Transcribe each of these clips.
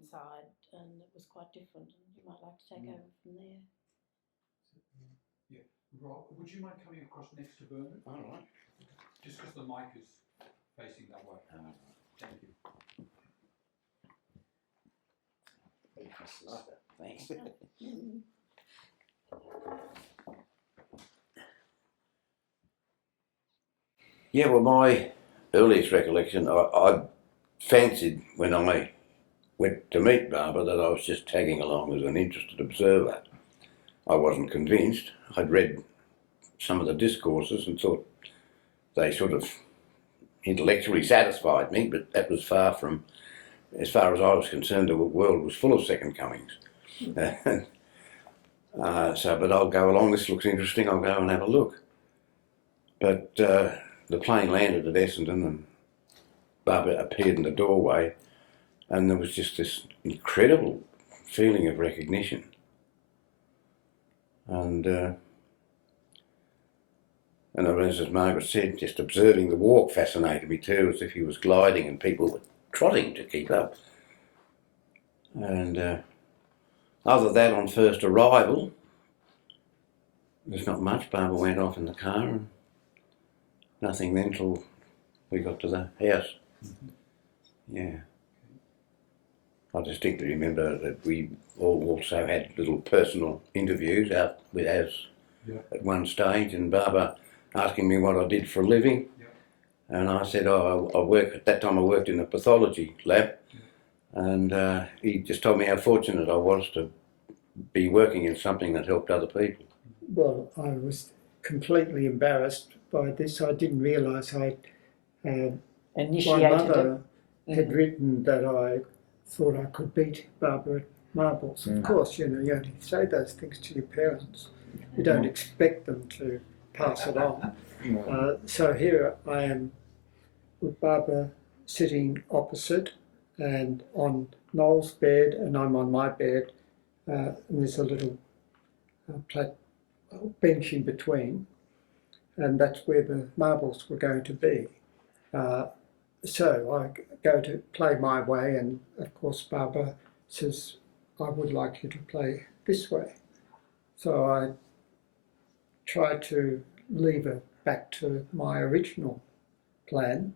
inside, and it was quite different. And you might like to take over from there. Yeah, Rob, would you mind coming across next to Bernard? All right. Just because the mic is facing that way. Thank you. Oh, thanks. Yeah, well, my earliest recollection, I fancied when I went to meet Barbara that I was just tagging along as an interested observer. I wasn't convinced. I'd read some of the discourses and thought they sort of intellectually satisfied me, but that was far from, as far as I was concerned, the world was full of second comings. But I'll go along, this looks interesting, I'll go and have a look. But the plane landed at Essendon and Barbara appeared in the doorway, and there was just this incredible feeling of recognition. And as Margaret said, just observing the walk fascinated me too, as if he was gliding and people were trotting to keep up. And other than that, on first arrival, there's not much. Barbara went off in the car and nothing then till we got to the house. Yeah. I distinctly remember that we all also had little personal interviews out with Az at one stage, and Barbara asking me what I did for a living. And I said, at that time I worked in a pathology lab, and he just told me how fortunate I was to be working in something that helped other people. Well, I was completely embarrassed by this. I didn't realise my mother had written that I thought I could beat Barbara at marbles. Of course, you only say those things to your parents. You don't expect them to pass it on. So here I am with Barbara sitting opposite and on Noel's bed, and I'm on my bed, and there's a little bench in between, and that's where the marbles were going to be. So I go to play my way, and of course Barbara says, I would like you to play this way. So I try to leave her back to my original plan,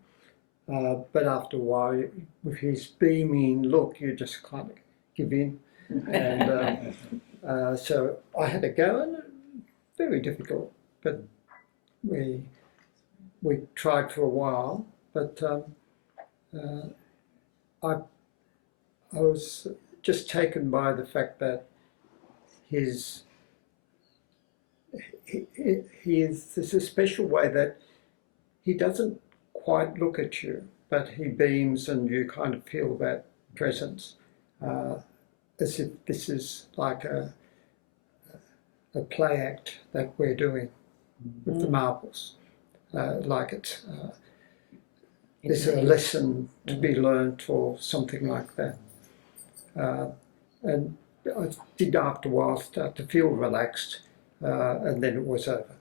but after a while, with his beaming look, you just kind of give in. And so I had a go, and very difficult, but we tried for a while. But I was just taken by the fact that there's a special way that he doesn't quite look at you, but he beams and you kind of feel that presence, as if this is like a play act that we're doing with the marbles, like it's there's a lesson to be learnt or something like that. And I did after a while start to feel relaxed, and then it was over.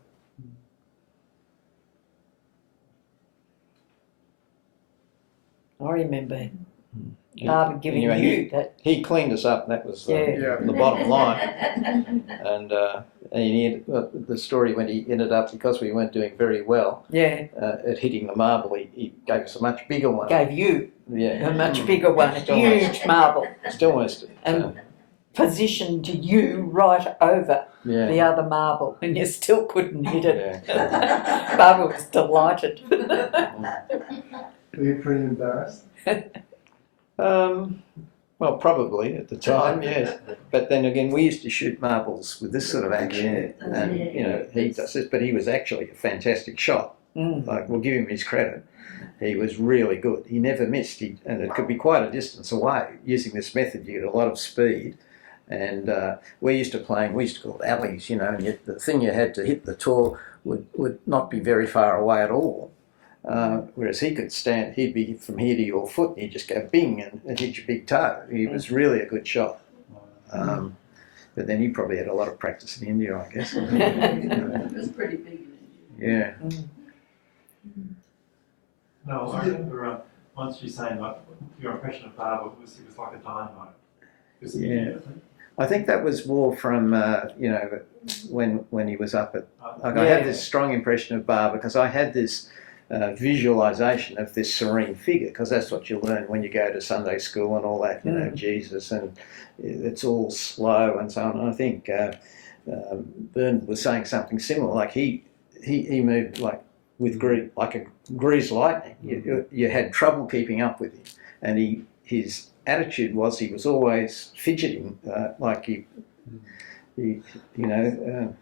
I remember Barbara giving you that. He cleaned us up, that was the bottom line. And the story when he ended up, because we weren't doing very well at hitting the marble, he gave us a much bigger one. Gave you a much bigger one, a huge marble. Still wants to. And positioned you right over the other marble, and you still couldn't hit it. Barbara was delighted. Were you pretty embarrassed? Well, probably at the time, yes. But then again, we used to shoot marbles with this sort of action, and he does this. But he was actually a fantastic shot. Like, we'll give him his credit. He was really good. He never missed. And it could be quite a distance away. Using this method, you get a lot of speed. And we used to call it alleys, and yet the thing you had to hit the tor would not be very far away at all. Whereas he could stand, he'd be from here to your foot, and he'd just go bing and hit your big toe. He was really a good shot. But then he probably had a lot of practice in India, I guess. It was pretty big in India. Yeah. No, I remember once you're saying like your impression of Barber was it was like a dynamo. Yeah. I think that was more from you know, when he was up at. Like I had this strong impression of Barber because I had this visualization of this serene figure, because that's what you learn when you go to Sunday school and all that. You know, Jesus, and it's all slow and so on. And I think Byrne was saying something similar. Like he moved like with like a greased lightning. You had trouble keeping up with him, and his attitude was he was always fidgeting, like he you know,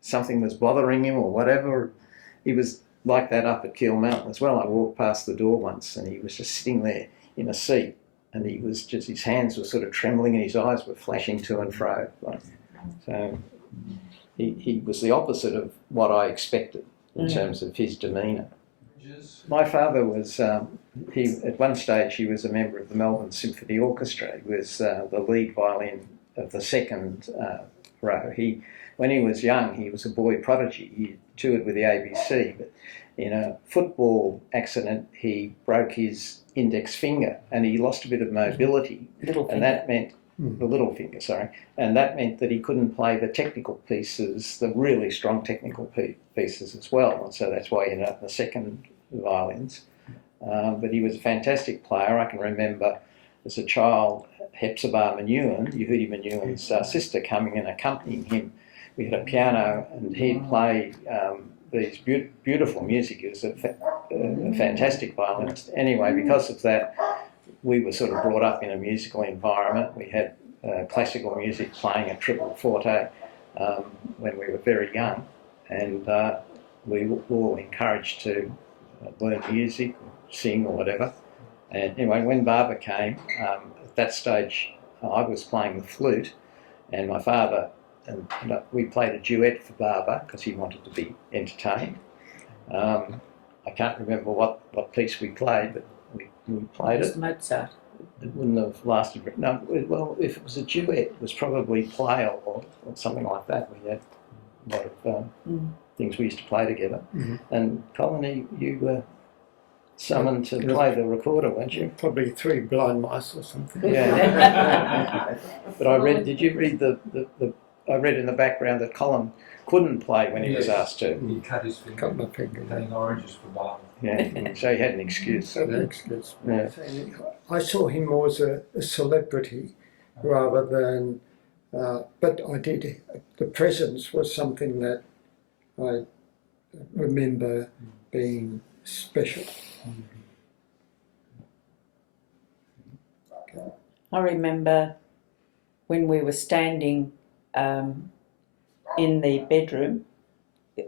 something was bothering him or whatever. He was like that up at Keel Mountain as well. I walked past the door once and he was just sitting there in a seat, and he was just, his hands were sort of trembling and his eyes were flashing to and fro. Like, so he was the opposite of what I expected in terms of his demeanour. My father was, at one stage he was a member of the Melbourne Symphony Orchestra. He was the lead violin of the second row. When he was young, he was a boy prodigy. He toured with the ABC, but in a football accident, he broke his index finger and he lost a bit of mobility. And that meant, the little finger, sorry, and that meant that he couldn't play the technical pieces, the really strong technical pieces as well. And so that's why he ended up in the second violins. But he was a fantastic player. I can remember as a child, Hepzibah Menuhin, Yehudi Menuhin's sister, coming and accompanying him. We had a piano and he'd play these beautiful music. He was a fantastic violinist. Anyway, because of that, we were sort of brought up in a musical environment. We had classical music playing at triple forte when we were very young, and we were all encouraged to learn music, sing or whatever. And anyway, when Barber came, at that stage I was playing the flute, and my father and we played a duet for Barber because he wanted to be entertained. I can't remember what piece we played, but we played it. Mozart. It wouldn't have lasted. No, well, if it was a duet, it was probably play or something like that. We had a lot of things we used to play together. And Colin, you were summoned to play the recorder, weren't you? Probably 3 blind mice or something. Yeah. But I read. Did you read the I read in the background that Colin couldn't play when he was asked to. He cut his finger. Cut my finger. Cutting oranges for Barber. Yeah, so he had an excuse. Yeah. I saw him more as a celebrity rather than, but I did, the presence was something that I remember being special. I remember when we were standing in the bedroom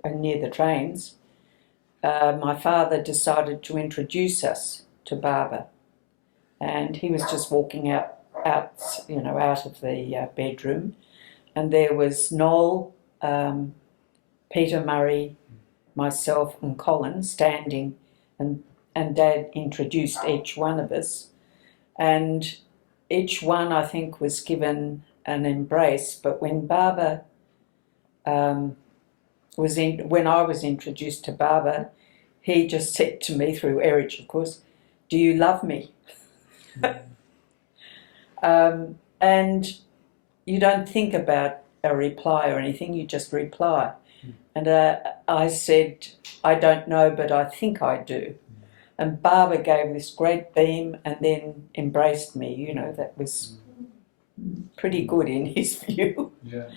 near the trains, my father decided to introduce us to Barber, and he was just walking out of the bedroom, and there was Noel, Peter Murray, myself and Colin standing, and Dad introduced each one of us, and each one I think was given an embrace. But when Barber when I was introduced to Barber, he just said to me, through Erich of course, "Do you love me?" And you don't think about a reply or anything, you just reply. And I said, "I don't know, but I think I do." And Barber gave this great beam and then embraced me. You know, that was pretty good in his view. Yeah.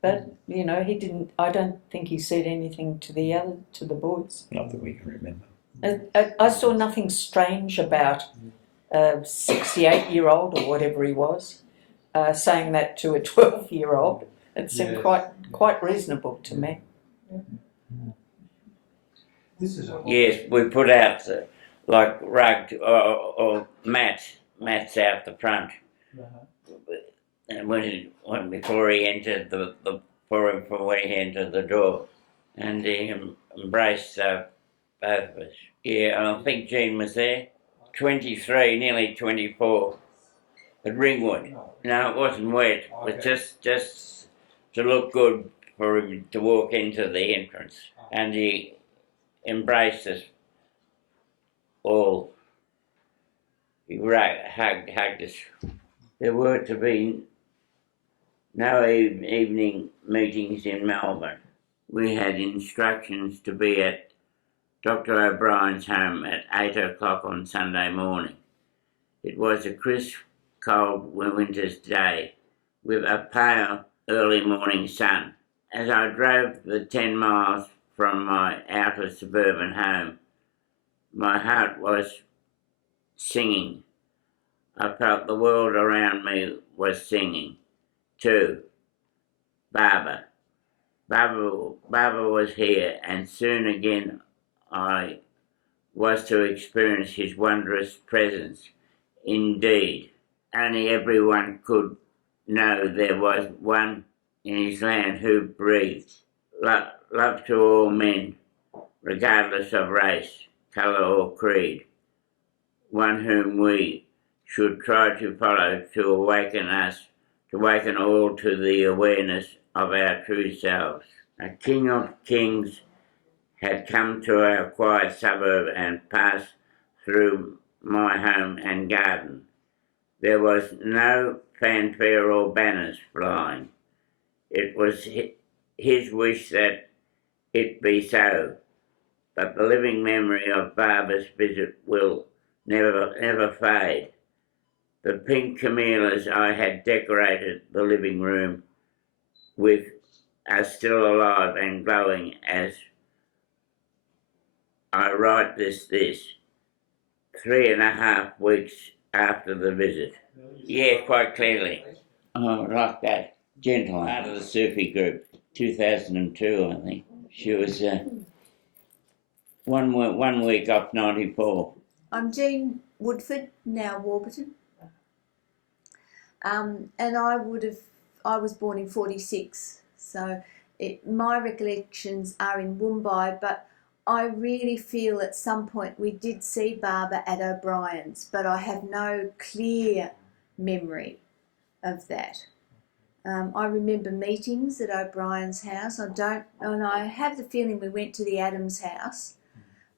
But you know, he didn't. I don't think he said anything to the boys. Not that we can remember. I saw nothing strange about a 68-year-old or whatever he was saying that to a 12-year-old. It seemed quite reasonable to me. This is a Yes, we put out like rug or mats out the front. And when before he entered before he entered the door, and he embraced both of us. Yeah, I think Jean was there. 23, nearly 24, at Ringwood. No, it wasn't wet, but just to look good for him to walk into the entrance, and he embraced us all. He hugged us. There were to be no evening meetings in Melbourne. We had instructions to be at Dr. O'Brien's home at 8 o'clock on Sunday morning. It was a crisp, cold winter's day with a pale early morning sun. As I drove the 10 miles from my outer suburban home, my heart was singing. I felt the world around me was singing too. Barbara was here, and soon again I was to experience his wondrous presence. Indeed, only everyone could know there was one in his land who breathed love to all men, regardless of race, colour or creed, one whom we should try to follow to awaken all to the awareness of our true selves. A king of kings had come to our quiet suburb and passed through my home and garden. There was no fanfare or banners flying. It was his wish that it be so, but the living memory of Barbara's visit will never fade. The pink camellias I had decorated the living room with are still alive and glowing as I write this 3.5 weeks after the visit. Yeah, quite clearly. Oh, like that gentleman part of the Sufi group, 2002, I think. She was one week off 94. I'm Jean Woodford, now Warburton. And I was born in 46, so my recollections are in Mumbai, but I really feel at some point we did see Barbara at O'Brien's, but I have no clear memory of that. I remember meetings at O'Brien's house. And I have the feeling we went to the Adams house,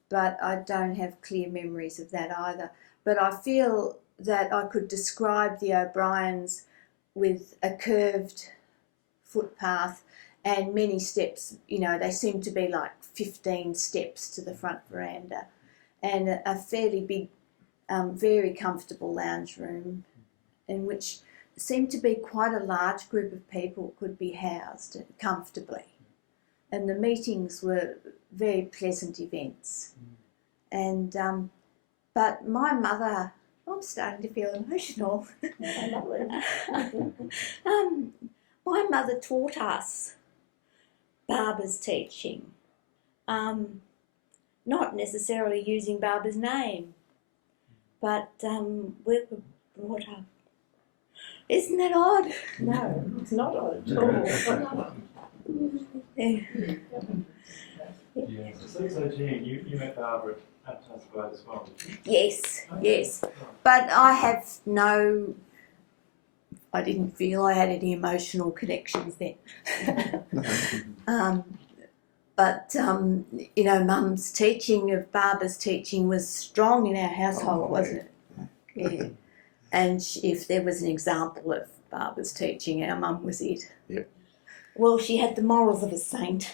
but I don't have clear memories of that either. But I feel that I could describe the O'Brien's with a curved footpath and many steps. You know, they seem to be like 15 steps to the front veranda, and a fairly big, very comfortable lounge room in which seemed to be quite a large group of people could be housed comfortably. And the meetings were very pleasant events. And but my mother, I'm starting to feel emotional. My mother taught us Barbara's teaching, not necessarily using Barbara's name, but we were brought up. Isn't that odd? No, it's not odd at all. Yeah. Yeah. So Jean, you met Barbara at Tasmania as well, did you? Yes, yes. But I didn't feel I had any emotional connections then. But you know, Mum's teaching of Barbara's teaching was strong in our household, wasn't it? Yeah. And if there was an example of Barbara's teaching, our mum was it. Yep. Well, she had the morals of a saint.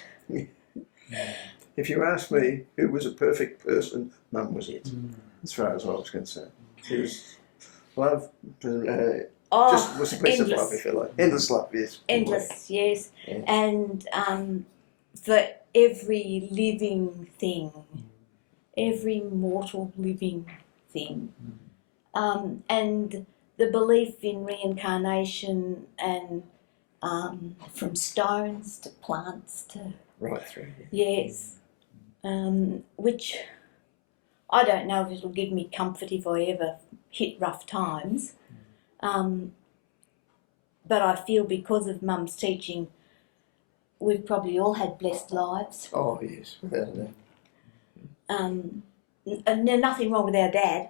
If you ask me who was a perfect person, Mum was it, as far as I was concerned. She was love, just was a piece of love, if you like. Endless love, yes. Endless, yes. Yeah. And for every living thing, every mortal living thing. And the belief in reincarnation and from stones to plants to... Right through. Yes. Which I don't know if it'll give me comfort if I ever hit rough times. But I feel because of Mum's teaching, we've probably all had blessed lives. Oh, yes, without a doubt. And there's nothing wrong with our dad.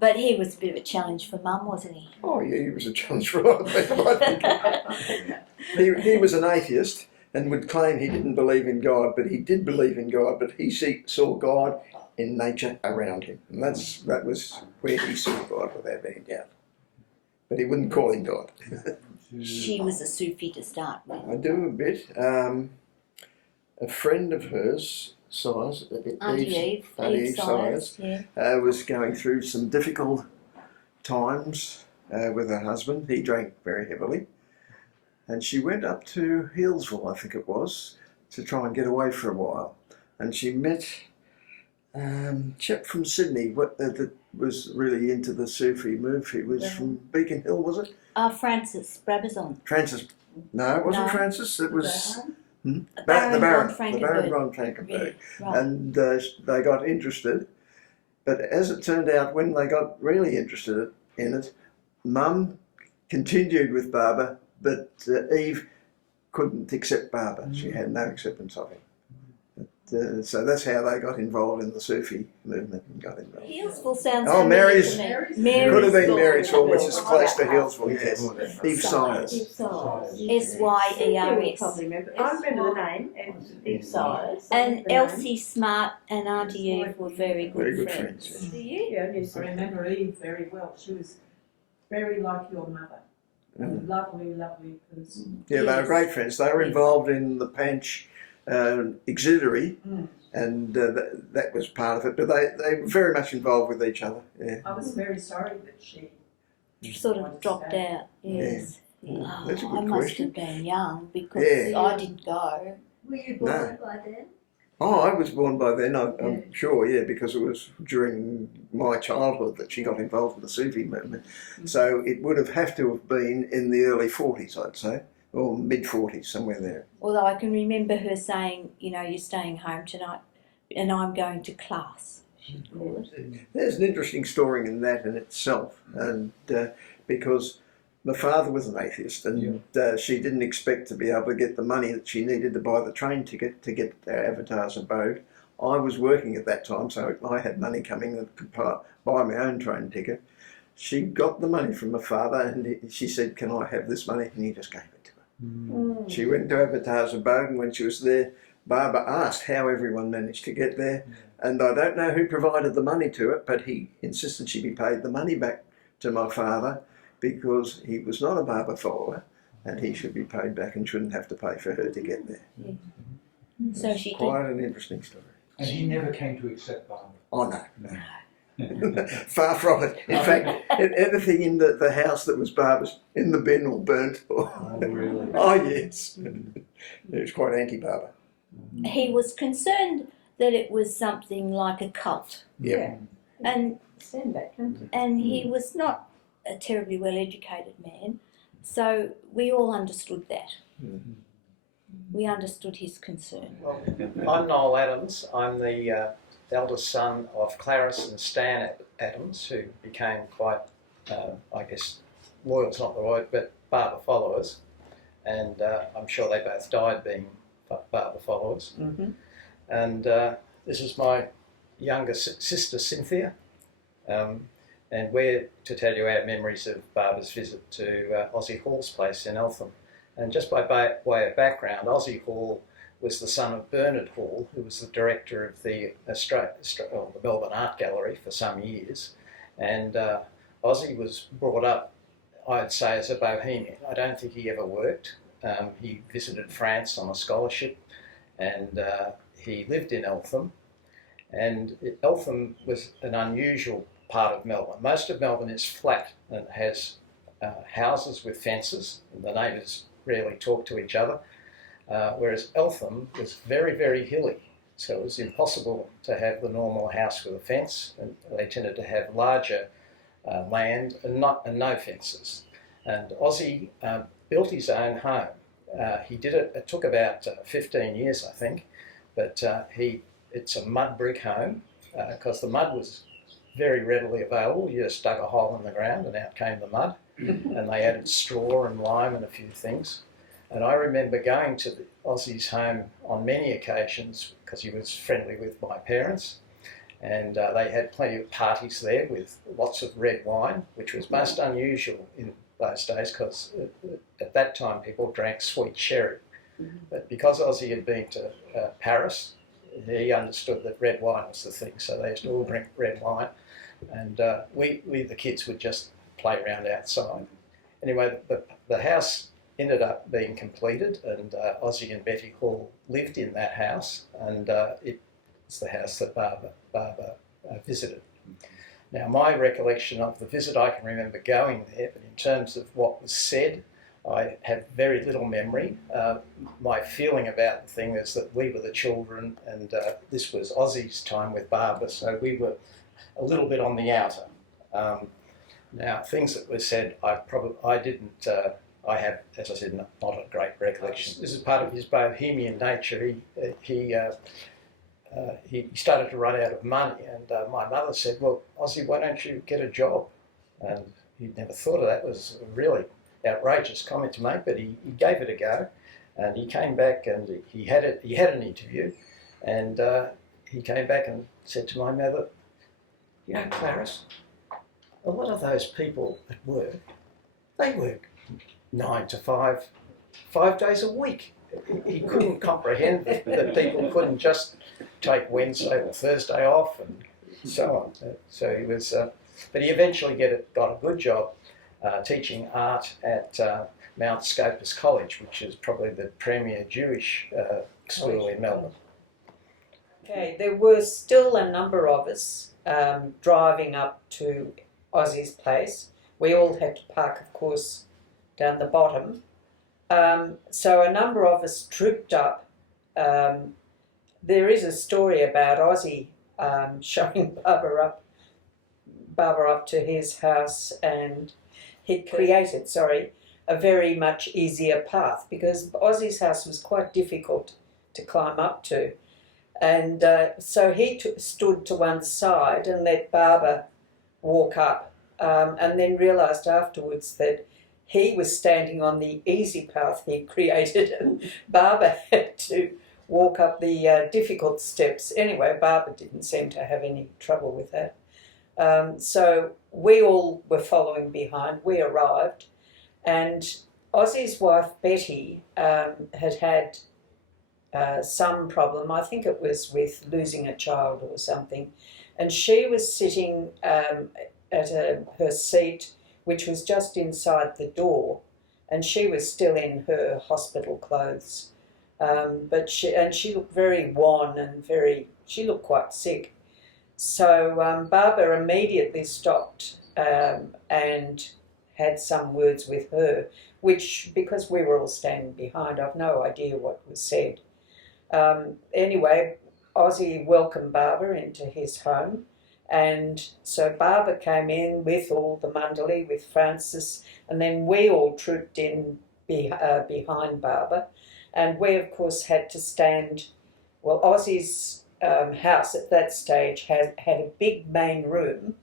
But he was a bit of a challenge for Mum, wasn't he? Oh, yeah, he was a challenge for a lot of people, I think. He was an atheist, and would claim he didn't believe in God, but he did believe in God, but he saw God in nature around him. And that was where he saw God, without any doubt. But he wouldn't call him God. She was a Sufi to start with. I do a bit. A friend of hers, Auntie Eve Sires, yeah. was going through some difficult times with her husband. He drank very heavily. And she went up to Healesville, I think it was, to try and get away for a while. And she met a chap from Sydney that was really into the Sufi move. He was from Beacon Hill, was it? Francis Brabazon. Francis. No, it wasn't No. Francis. It was the Baron Baron von von Frankenberg. Yeah, right. And they got interested. But as it turned out, when they got really interested in it, Mum continued with Barbara, but Eve couldn't accept Barbara. She had no acceptance of him. But, so that's how they got involved in the Sufi movement and got involved. Healesville sounds Oh, familiar Mary's- to me. Could have been Marysville. Marysville, which is close to Healesville, yes. Eve Sires. SYERS. Probably remember. I remember the name. Eve Sires. And Elsie Smart and Auntie Eve were very Very good good friends. friends, Do you? Yeah, yes, I remember Eve very well. She was very like your mother. A lovely, lovely person. Yeah, they were Yes. great friends. They were involved in the Panch auxiliary, Mm. and that was part of it. But they were very much involved with each other. Yeah, I was very sorry that she Sort of dropped out. Yes. Yeah. That's a I good must question. have been young because Yeah. I didn't go. Were you No. born by then? Oh, I was born by then. I'm sure. Yeah, because it was during my childhood that she got involved in the Sufi movement. So it would have to have been in the early 40s, I'd say, or mid 40s, somewhere there. Although I can remember her saying, you know, you're staying home tonight and I'm going to class, she'd call it. There's an interesting story in that in itself, and because my father was an atheist, and she didn't expect to be able to get the money that she needed to buy the train ticket to get to Avatar's abode. I was working at that time, so I had money coming that could buy my own train ticket. She got the money from my father, and she said, "Can I have this money?" And he just gave it to her. She went to Avatar's abode, and when she was there, Barbara asked how everyone managed to get there, and I don't know who provided the money to it, but he insisted she be paid the money back to my father because he was not a Barbara follower, and he should be paid back and shouldn't have to pay for her to get there. So she did. Quite an interesting story. And he never came to accept Barbara. Oh no. Far from it. In fact, anything in the house that was Barbara's in the bin or burnt. Oh, really? Oh yes. He was quite anti-Barbara. He was concerned that it was something like a cult. Yeah. And Stand back, can't it? and he was not a terribly well educated man, so we all understood that. We understood his concern. Well, I'm Noel Adams. I'm the eldest son of Clarice and Stan Adams, who became quite, I guess, loyal's not the word, but Barbara followers. And I'm sure they both died being Barbara followers. And this is my younger sister, Cynthia. And we're to tell you our memories of Barbara's visit to Ozzie Hall's place in Eltham. And just by way of background, Ozzie Hall was the son of Bernard Hall, who was the director of the Melbourne Art Gallery for some years. And Ozzie was brought up, I'd say, as a bohemian. I don't think he ever worked. He visited France on a scholarship, and he lived in Eltham. And Eltham was an unusual part of Melbourne. Most of Melbourne is flat and has houses with fences, and the neighbours rarely talk to each other, whereas Eltham was very, very hilly, so it was impossible to have the normal house with a fence, and they tended to have larger land and no fences. And Ozzie built his own home. He did it, it took about 15 years, I think, but it's a mud brick home because the mud was very readily available. You just dug a hole in the ground and out came the mud. And they added straw and lime and a few things. And I remember going to Ozzie's home on many occasions because he was friendly with my parents. And they had plenty of parties there with lots of red wine, which was most unusual in those days because at that time people drank sweet sherry. But because Ozzy had been to Paris, he understood that red wine was the thing, so they used to all drink red wine, and we the kids would just play around outside. Anyway, the house ended up being completed, and Ozzy and Betty Hall lived in that house, and it's the house that Barbara visited. Now, my recollection of the visit, I can remember going there, but in terms of what was said, I have very little memory. My feeling about the thing is that we were the children, and this was Ozzy's time with Barbara, so we were a little bit on the outer. Now, things that were said, I didn't. I have, as I said, not a great recollection. This is part of his bohemian nature. He started to run out of money, and my mother said, "Well, Ozzy, why don't you get a job?" And he'd never thought of that. It was a really outrageous comment to make, but he gave it a go, and he came back and he had an interview, and he came back and said to my mother, "You know, Clarice, a lot of those people at work, they work 9 to 5, 5 days a week." He couldn't comprehend that people couldn't just take Wednesday or Thursday off and so on. So he was, but he eventually got a good job teaching art at Mount Scopus College, which is probably the premier Jewish school in Melbourne. Okay, there were still a number of us driving up to Ozzy's place. We all had to park, of course, down the bottom. So a number of us trooped up. There is a story about Ozzy showing Barbara up to his house, and he'd created, a very much easier path, because Ozzy's house was quite difficult to climb up to. And so he stood to one side and let Barbara walk up, and then realised afterwards that he was standing on the easy path he created, and Barbara had to walk up the difficult steps. Anyway, Barbara didn't seem to have any trouble with that. So we all were following behind. We arrived, and Ozzy's wife Betty had some problem. I think it was with losing a child or something, and she was sitting at her seat, which was just inside the door, and she was still in her hospital clothes. But she looked very wan and she looked quite sick. So Barbara immediately stopped and had some words with her, which, because we were all standing behind, I've no idea what was said. Anyway, Ozzy welcomed Barbara into his home, and so Barbara came in with all the Mundley, with Francis, and then we all trooped in behind Barbara. And we, of course, had to stand. Well, Ozzy's house at that stage had a big main room.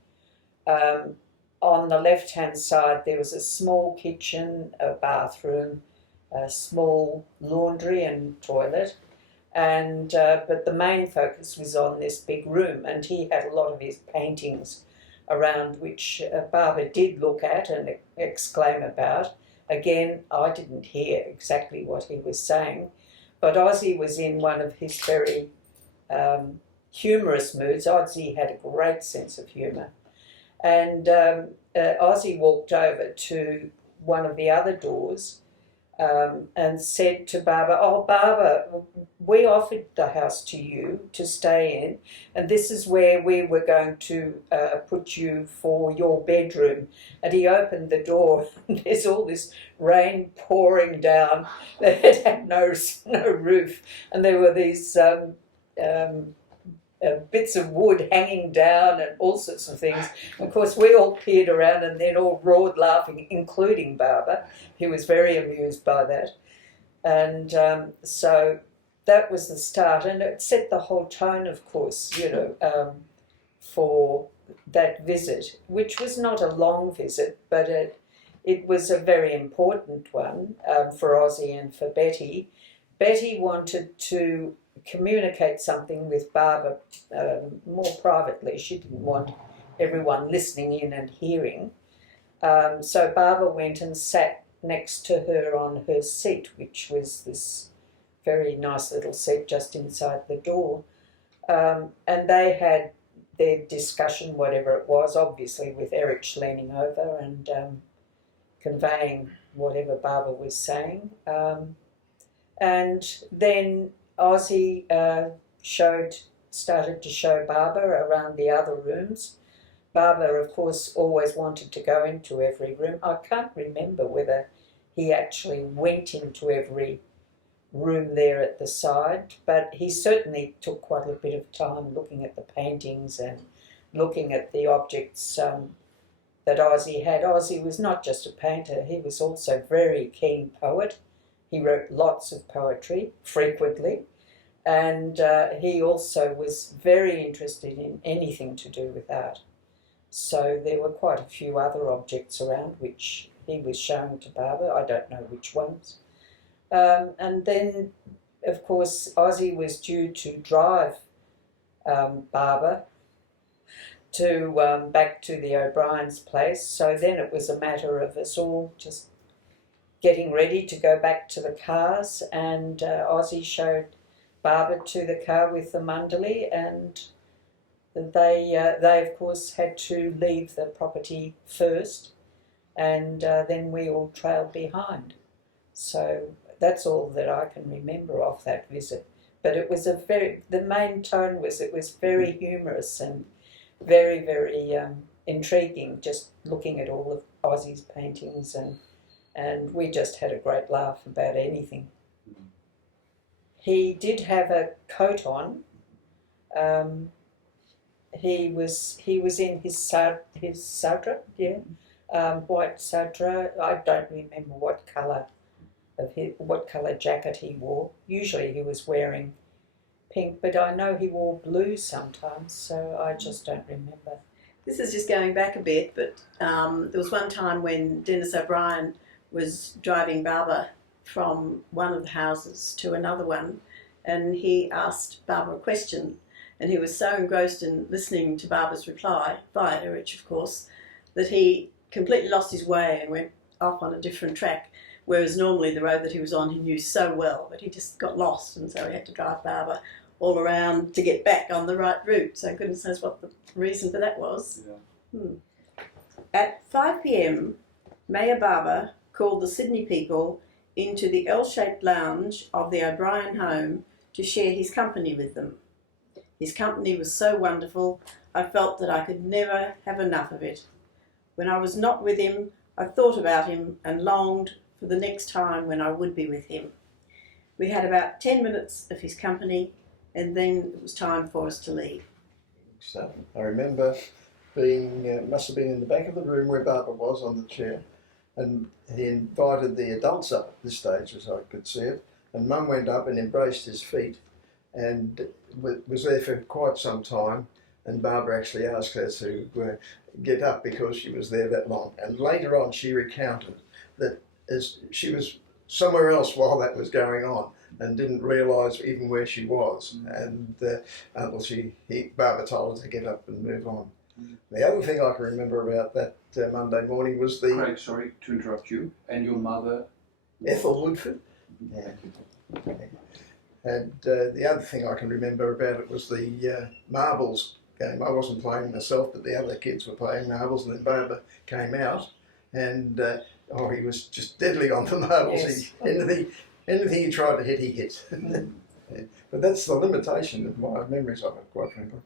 On the left-hand side, there was a small kitchen, a bathroom, a small laundry and toilet. And but the main focus was on this big room, and he had a lot of his paintings around, which Barbara did look at and exclaim about. Again, I didn't hear exactly what he was saying, but Ozzy was in one of his very humorous moods. Ozzy had a great sense of humour. And Ozzy walked over to one of the other doors and said to Barbara, "Oh, Barbara, we offered the house to you to stay in, and this is where we were going to put you for your bedroom." And he opened the door, and there's all this rain pouring down. It had no roof, and there were these bits of wood hanging down and all sorts of things. Of course, we all peered around and then all roared laughing, including Barbara, who was very amused by that. And so that was the start, and it set the whole tone, of course, for that visit, which was not a long visit, but it was a very important one for Ozzy and for Betty. Betty wanted to communicate something with Barbara more privately. She didn't want everyone listening in and hearing. So Barbara went and sat next to her on her seat, which was this very nice little seat just inside the door. And they had their discussion, whatever it was, obviously with Eric leaning over and conveying whatever Barbara was saying. And then Ozzy started to show Barbara around the other rooms. Barbara, of course, always wanted to go into every room. I can't remember whether he actually went into every room there at the side, but he certainly took quite a bit of time looking at the paintings and looking at the objects that Ozzy had. Ozzy was not just a painter, he was also a very keen poet. He wrote lots of poetry, frequently, and he also was very interested in anything to do with art. So there were quite a few other objects around which he was showing to Barbara. I don't know which ones. And then, of course, Ozzy was due to drive Barbara to back to the O'Brien's place. So then it was a matter of us all just getting ready to go back to the cars, and Ozzy showed Barbara to the car with the Mundley, and they of course had to leave the property first, and then we all trailed behind. So that's all that I can remember of that visit. But it was the main tone was it was very humorous and very, very intriguing, just looking at all of Ozzy's paintings, and we just had a great laugh about anything. He did have a coat on. He was in his sadra, white sadra. I don't remember what colour jacket he wore. Usually he was wearing pink, but I know he wore blue sometimes, so I just don't remember. This is just going back a bit, but there was one time when Dennis O'Brien was driving Barbara from one of the houses to another one, and he asked Barbara a question, and he was so engrossed in listening to Barbara's reply, via Erich of course, that he completely lost his way and went off on a different track, whereas normally the road that he was on he knew so well, but he just got lost, and so he had to drive Barbara all around to get back on the right route. So goodness knows what the reason for that was. Yeah. At 5 p.m, Mayor Barber called the Sydney people into the L-shaped lounge of the O'Brien home to share his company with them. His company was so wonderful, I felt that I could never have enough of it. When I was not with him, I thought about him and longed for the next time when I would be with him. We had about 10 minutes of his company, and then it was time for us to leave. So I remember being, must have been in the back of the room where Barbara was on the chair, and he invited the adults up at this stage, as I could see it, and Mum went up and embraced his feet and was there for quite some time, and Barbara actually asked her to get up because she was there that long. And later on she recounted that as she was somewhere else while that was going on and didn't realise even where she was, and Barbara told her to get up and move on. The other thing I can remember about that Monday morning was the... Craig, sorry to interrupt you, and your mother? Ethel Woodford. Yeah. And the other thing I can remember about it was the marbles game. I wasn't playing myself, but the other kids were playing marbles, and then Barbara came out, and he was just deadly on the marbles. Yes. Anything he tried to hit, he hit. Yeah. But that's the limitation of my memories of it, quite frankly.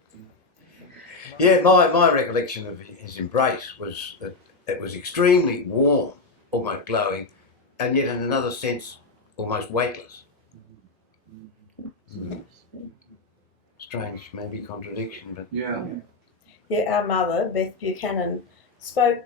Yeah, my recollection of his embrace was that it was extremely warm, almost glowing, and yet in another sense, almost weightless. Strange, maybe contradiction, but... Yeah, our mother, Beth Buchanan, spoke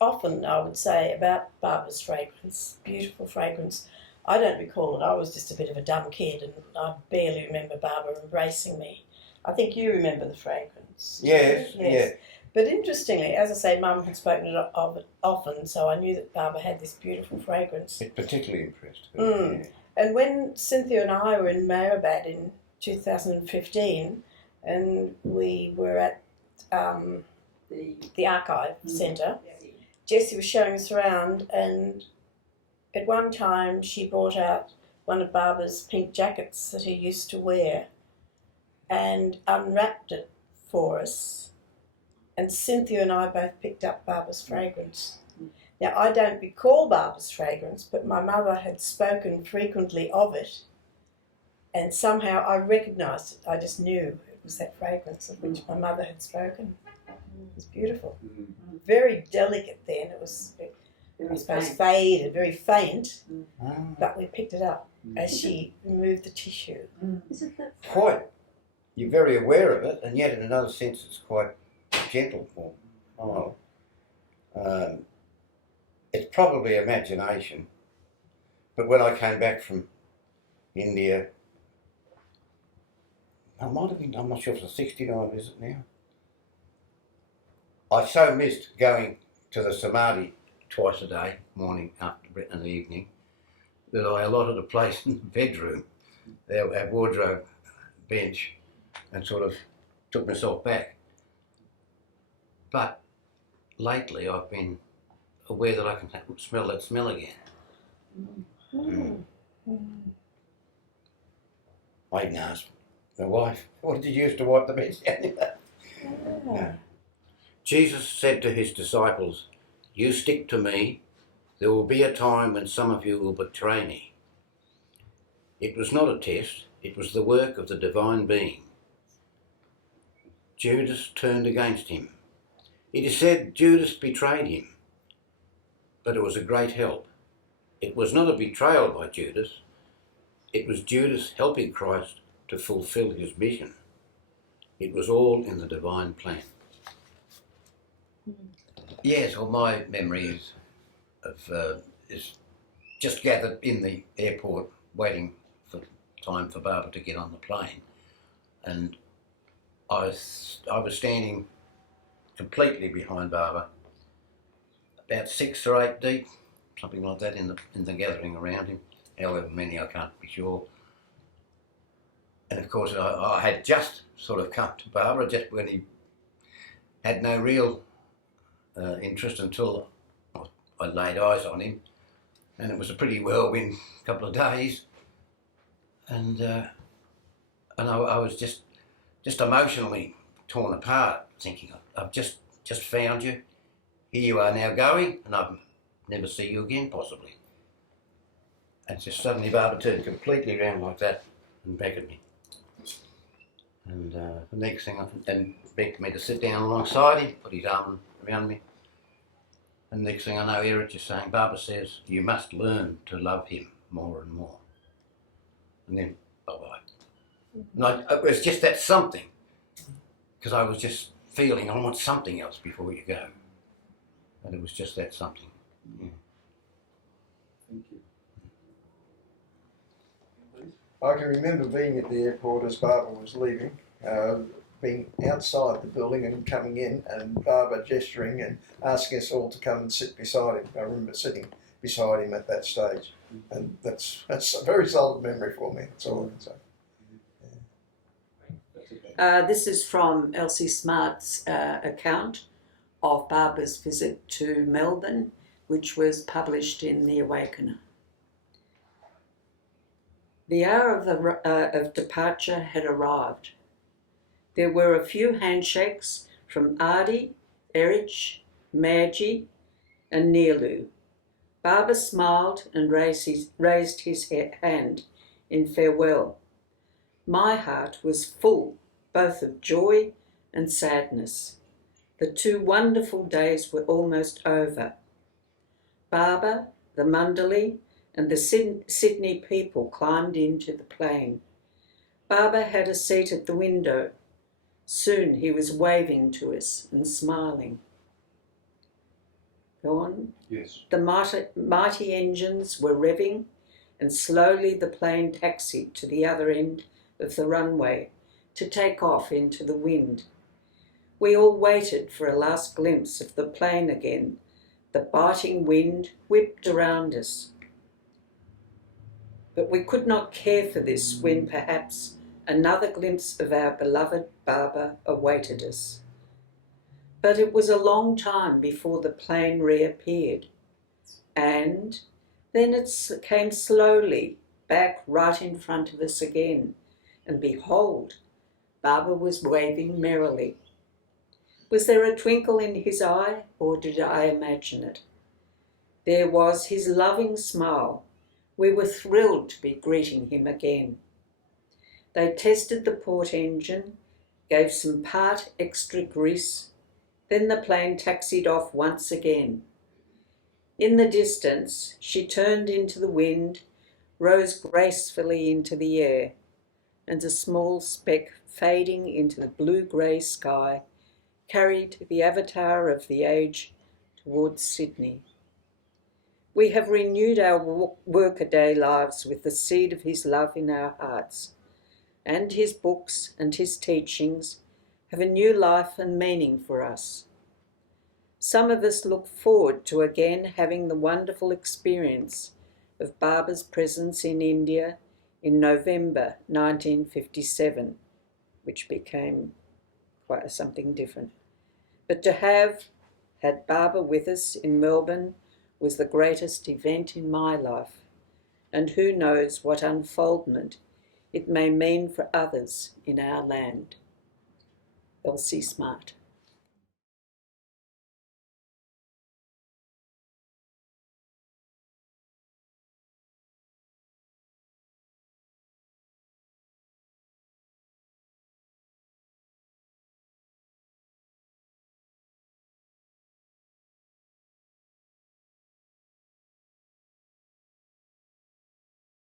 often, I would say, about Barbara's fragrance, beautiful fragrance. I don't recall it. I was just a bit of a dumb kid, and I barely remember Barbara embracing me. I think you remember the fragrance. Yes. Yeah. But interestingly, as I say, Mum had spoken of it often, so I knew that Barbara had this beautiful fragrance. It particularly impressed her. Yeah. And when Cynthia and I were in Margaret in 2015, and we were at the Archive Centre, Jessie was showing us around, and at one time she brought out one of Barbara's pink jackets that he used to wear and unwrapped it for us. And Cynthia and I both picked up Barbara's fragrance. Now, I don't recall Barbara's fragrance, but my mother had spoken frequently of it, and somehow I recognised it. I just knew it was that fragrance of which my mother had spoken. It was beautiful. Very delicate then. It was, I suppose, faded, very faint, but we picked it up as she removed the tissue. Quite. You're very aware of it, and yet in another sense it's quite gentle for. It's probably imagination, but when I came back from India, I might have been, I'm not sure if it's a 69 visit now, I so missed going to the Samadhi twice a day, morning, after, and evening, that I allotted a place in the bedroom, our wardrobe bench, and sort of took myself back. But lately I've been aware that I can smell that smell again. I even asked my wife, what did you use to wipe the bed down? No. Jesus said to his disciples, "You stick to me, there will be a time when some of you will betray me." It was not a test, it was the work of the divine being. Judas turned against him. It is said Judas betrayed him, but it was a great help. It was not a betrayal by Judas, it was Judas helping Christ to fulfill his mission. It was all in the divine plan. Yes, well, my memory is just gathered in the airport waiting for time for Barbara to get on the plane, and I was standing completely behind Barbara, about 6 or 8 deep, something like that, in the gathering around him. However many, I can't be sure. And of course, I had just sort of come to Barbara just when he had no real interest until I laid eyes on him, and it was a pretty whirlwind couple of days, and I was just emotionally torn apart, thinking, I've just found you, here you are now going, and I'll never see you again possibly. And just suddenly Barbara turned completely around like that and back at me. And the next thing, and begged me to sit down alongside him, put his arm around me. And next thing I know, Eric is saying, Barbara says, you must learn to love him more and more. And then, bye-bye. And it was just that something, because I was just feeling I want something else before you go. And it was just that something. Yeah. Thank you. I can remember being at the airport as Barbara was leaving, being outside the building and coming in, and Barbara gesturing and asking us all to come and sit beside him. I remember sitting beside him at that stage, and that's a very solid memory for me. That's all I can say. This is from Elsie Smart's account of Barbara's visit to Melbourne, which was published in The Awakener. The hour of departure had arrived. There were a few handshakes from Artie, Erich, Maggie and Nilu. Barbara smiled and raised his hand in farewell. My heart was full both of joy and sadness. The 2 wonderful days were almost over. Barbara, the Mundally and the Sydney people climbed into the plane. Barbara had a seat at the window. Soon he was waving to us and smiling. Go on. Yes. The mighty engines were revving, and slowly the plane taxied to the other end of the runway to take off into the wind. We all waited for a last glimpse of the plane again. The biting wind whipped around us. But we could not care for this when perhaps another glimpse of our beloved Barbara awaited us. But it was a long time before the plane reappeared, and then it came slowly back right in front of us again, and behold, Baba was waving merrily. Was there a twinkle in his eye, or did I imagine it? There was his loving smile. We were thrilled to be greeting him again. They tested the port engine, gave some part extra grease, then the plane taxied off once again. In the distance, she turned into the wind, rose gracefully into the air, and a small speck fading into the blue-grey sky carried the avatar of the age towards Sydney. We have renewed our workaday lives with the seed of his love in our hearts, and his books and his teachings have a new life and meaning for us. Some of us look forward to again having the wonderful experience of Baba's presence in India in November 1957, which became quite something different. But to have had Baba with us in Melbourne was the greatest event in my life, and who knows what unfoldment it may mean for others in our land. Elsie Smart.